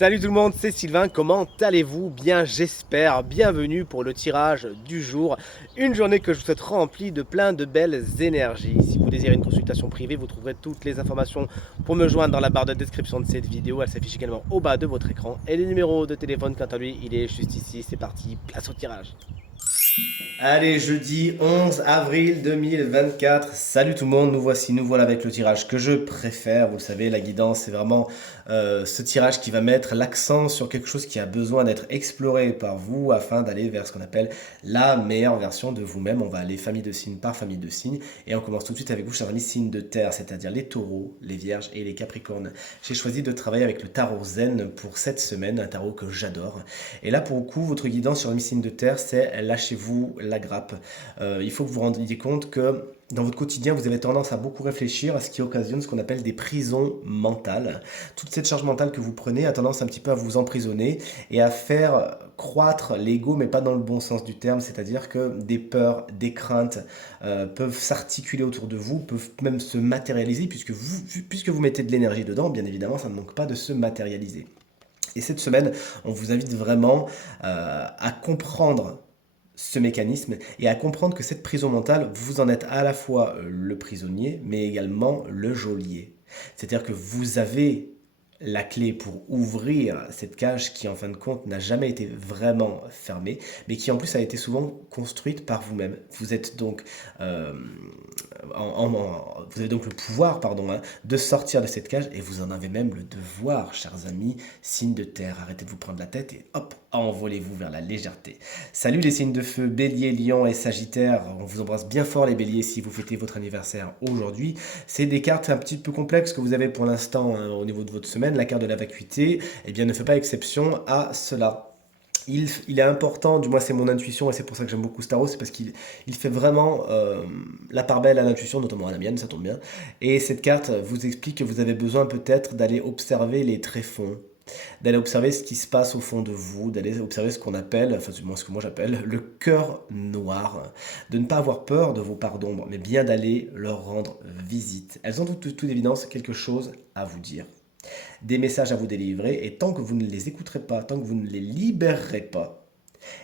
Salut tout le monde, c'est Sylvain, comment allez-vous? Bien j'espère, bienvenue pour le tirage du jour, une journée que je vous souhaite remplie de plein de belles énergies. Si vous désirez une consultation privée, vous trouverez toutes les informations pour me joindre dans la barre de description de cette vidéo, elle s'affiche également au bas de votre écran. Et le numéro de téléphone, quant à lui, il est juste ici, c'est parti, place au tirage. Allez, jeudi 11 avril 2024. Salut tout le monde, nous voilà avec le tirage que je préfère. Vous le savez, la guidance, c'est vraiment ce tirage qui va mettre l'accent sur quelque chose qui a besoin d'être exploré par vous afin d'aller vers ce qu'on appelle la meilleure version de vous-même. On va aller famille de signes par famille de signes et on commence tout de suite avec vous, chers amis, signes de terre, c'est-à-dire les taureaux, les vierges et les capricornes. J'ai choisi de travailler avec le tarot zen pour cette semaine, un tarot que j'adore. Et là, pour le coup, votre guidance sur les signes de terre, c'est lâchez-vous la grappe. Il faut que vous vous rendiez compte que dans votre quotidien, vous avez tendance à beaucoup réfléchir à ce qui occasionne ce qu'on appelle des prisons mentales. Toute cette charge mentale que vous prenez a tendance un petit peu à vous emprisonner et à faire croître l'ego, mais pas dans le bon sens du terme, c'est-à-dire que des peurs, des craintes peuvent s'articuler autour de vous, peuvent même se matérialiser, puisque vous mettez de l'énergie dedans, bien évidemment, ça ne manque pas de se matérialiser. Et cette semaine, on vous invite vraiment à comprendre ce mécanisme et à comprendre que cette prison mentale, vous en êtes à la fois le prisonnier, mais également le geôlier. C'est-à-dire que vous avez la clé pour ouvrir cette cage qui en fin de compte n'a jamais été vraiment fermée, mais qui en plus a été souvent construite par vous-même. Vous êtes donc euh, vous avez donc le pouvoir, pardon, de sortir de cette cage et vous en avez même le devoir, chers amis, signes de terre. Arrêtez de vous prendre la tête et hop, envolez-vous vers la légèreté. Salut les signes de feu, bélier, lion et sagittaire. On vous embrasse bien fort les béliers si vous fêtez votre anniversaire aujourd'hui. C'est des cartes un petit peu complexes que vous avez pour l'instant au niveau de votre semaine. La carte de la vacuité, eh bien, ne fait pas exception à cela. Il est important, du moins c'est mon intuition et c'est pour ça que j'aime beaucoup Star Wars, c'est parce qu'il fait vraiment la part belle à l'intuition, notamment à la mienne, ça tombe bien. Et cette carte vous explique que vous avez besoin peut-être d'aller observer les tréfonds, d'aller observer ce qui se passe au fond de vous, d'aller observer ce qu'on appelle, enfin du moins ce que moi j'appelle, le cœur noir, de ne pas avoir peur de vos parts d'ombre, mais bien d'aller leur rendre visite. Elles ont toute évidence quelque chose à vous dire, des messages à vous délivrer, et tant que vous ne les écouterez pas, tant que vous ne les libérerez pas,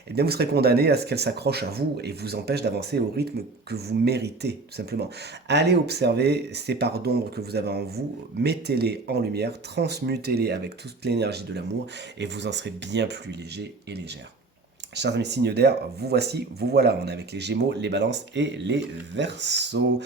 eh bien vous serez condamné à ce qu'elles s'accrochent à vous et vous empêchent d'avancer au rythme que vous méritez, tout simplement. Allez observer ces parts d'ombre que vous avez en vous, mettez-les en lumière, transmutez-les avec toute l'énergie de l'amour, et vous en serez bien plus léger et légère. Chers amis signes d'air, vous voici, vous voilà. On est avec les Gémeaux, les Balances et les Verseaux.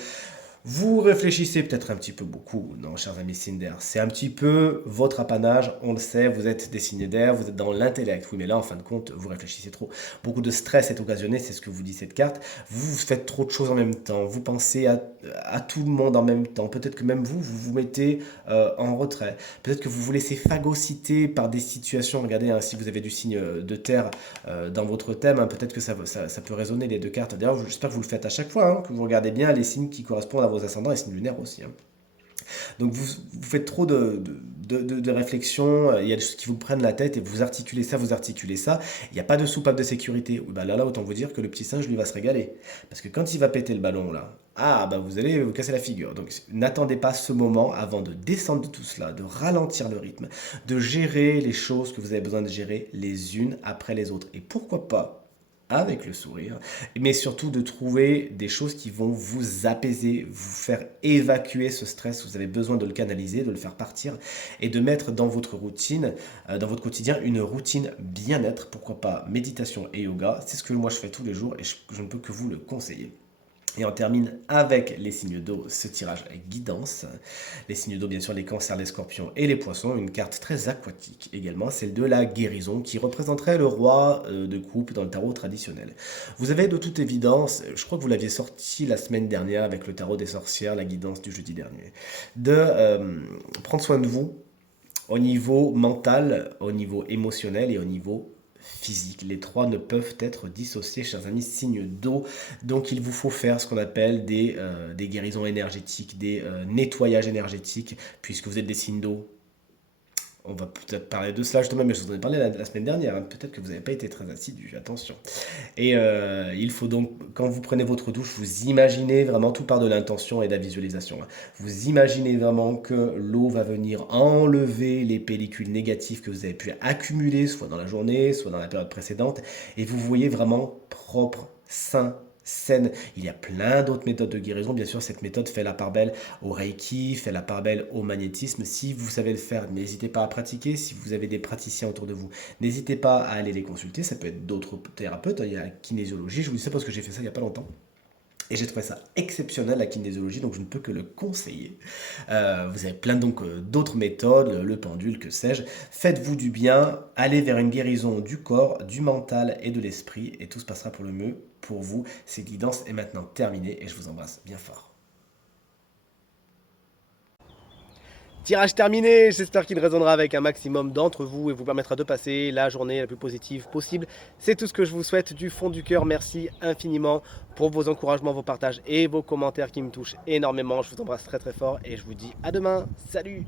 Vous réfléchissez peut-être un petit peu beaucoup, non, chers amis signes d'air. C'est un petit peu votre apanage, on le sait, vous êtes des signes d'air, vous êtes dans l'intellect. Oui, mais là, en fin de compte, vous réfléchissez trop. Beaucoup de stress est occasionné, c'est ce que vous dit cette carte. Vous faites trop de choses en même temps, vous pensez à tout le monde en même temps. Peut-être que même vous vous mettez en retrait. Peut-être que vous vous laissez phagocyter par des situations. Regardez, hein, si vous avez du signe de terre dans votre thème, hein, peut-être que ça peut résonner les deux cartes. D'ailleurs, j'espère que vous le faites à chaque fois, hein, que vous regardez bien les signes qui correspondent à vos ascendants et signes lunaires aussi, hein. Donc vous faites trop de réflexions, il y a des choses qui vous prennent la tête et vous articulez ça, vous articulez ça. Il n'y a pas de soupape de sécurité. Oui, bah là, autant vous dire que le petit singe, lui, va se régaler. Parce que quand il va péter le ballon, là, ah, bah vous allez vous casser la figure. Donc n'attendez pas ce moment avant de descendre de tout cela, de ralentir le rythme, de gérer les choses que vous avez besoin de gérer les unes après les autres. Et pourquoi pas avec le sourire, mais surtout de trouver des choses qui vont vous apaiser, vous faire évacuer ce stress. Vous avez besoin de le canaliser, de le faire partir et de mettre dans votre routine, dans votre quotidien, une routine bien-être. Pourquoi pas méditation et yoga. C'est ce que moi je fais tous les jours et je ne peux que vous le conseiller. Et on termine avec les signes d'eau, ce tirage guidance. Les signes d'eau, bien sûr, les cancers, les scorpions et les poissons. Une carte très aquatique également, celle de la guérison, qui représenterait le roi de coupe dans le tarot traditionnel. Vous avez de toute évidence, je crois que vous l'aviez sorti la semaine dernière avec le tarot des sorcières, la guidance du jeudi dernier, de prendre soin de vous au niveau mental, au niveau émotionnel et au niveau physique. Les trois ne peuvent être dissociés, chers amis, signe d'eau. Donc il vous faut faire ce qu'on appelle des guérisons énergétiques, des nettoyages énergétiques, puisque vous êtes des signes d'eau. On va peut-être parler de cela justement, mais je vous en ai parlé la semaine dernière, hein. Peut-être que vous n'avez pas été très assidu, attention. Et il faut donc, quand vous prenez votre douche, vous imaginez vraiment, tout part de l'intention et de la visualisation, hein. Vous imaginez vraiment que l'eau va venir enlever les pellicules négatives que vous avez pu accumuler, soit dans la journée, soit dans la période précédente, et vous voyez vraiment propre, sain, saine. Il y a plein d'autres méthodes de guérison. Bien sûr, cette méthode fait la part belle au Reiki, fait la part belle au magnétisme. Si vous savez le faire, n'hésitez pas à pratiquer. Si vous avez des praticiens autour de vous, n'hésitez pas à aller les consulter. Ça peut être d'autres thérapeutes. Il y a la kinésiologie. Je vous dis ça parce que j'ai fait ça il n'y a pas longtemps. Et j'ai trouvé ça exceptionnel, la kinésiologie, donc je ne peux que le conseiller. Vous avez plein donc d'autres méthodes, le pendule, que sais-je. Faites-vous du bien, allez vers une guérison du corps, du mental et de l'esprit, et tout se passera pour le mieux pour vous. Cette guidance est maintenant terminée et je vous embrasse bien fort. Tirage terminé, j'espère qu'il résonnera avec un maximum d'entre vous et vous permettra de passer la journée la plus positive possible. C'est tout ce que je vous souhaite du fond du cœur. Merci infiniment pour vos encouragements, vos partages et vos commentaires qui me touchent énormément. Je vous embrasse très très fort et je vous dis à demain. Salut!